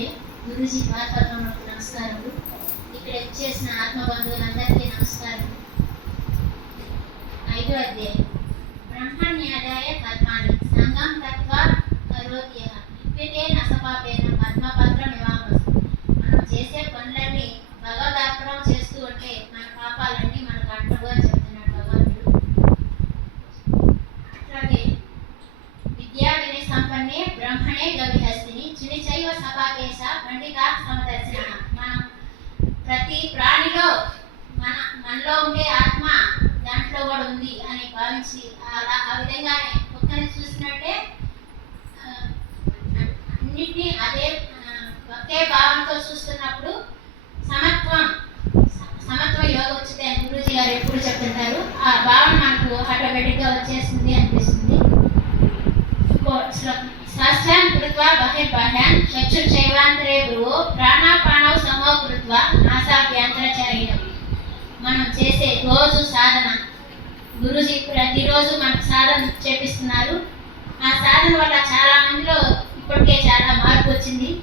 గురుజీ పాదపద్మములకు నమస్కారము. ఇక్కడ చేసిన ఆత్మ బంధువులందరికీ నమస్కారం ఐదో అధ్యాయం. బ్రహ్మణ్యాదాయ ప్రతి ప్రాణిలో మన మనలో ఉండే ఆత్మ దాంట్లో కూడా ఉంది అని భావించి అలా ఆ విధంగానే కుక్కని చూసినట్టే అన్నిటినీ అదే ఒకే భావంతో చూస్తున్నప్పుడు సమత్వం సమత్వం సమత్వ యోగ వచ్చింది అని గురూజీ గారు ఎప్పుడు చెప్తుంటారు. ఆ భావన మనకు ఆటోమేటిక్గా వచ్చేస్తుంది అనిపిస్తుంది. స్వస్థాన్ కృత్వా బహిర్బాహ్యాన్ చక్షుర్చైవాంతరే గురువు ప్రాణాపానౌ సమో కృత్వా నాసాభ్యంతరచారీయం మనం చేసే రోజు సాధన। గురుజీ ప్రతిరోజు మనకు సాధన చేపిస్తున్నారు। ఆ సాధన వల్ల చాలా మందిలో ఇప్పటికే చాలా మార్పు వచ్చింది।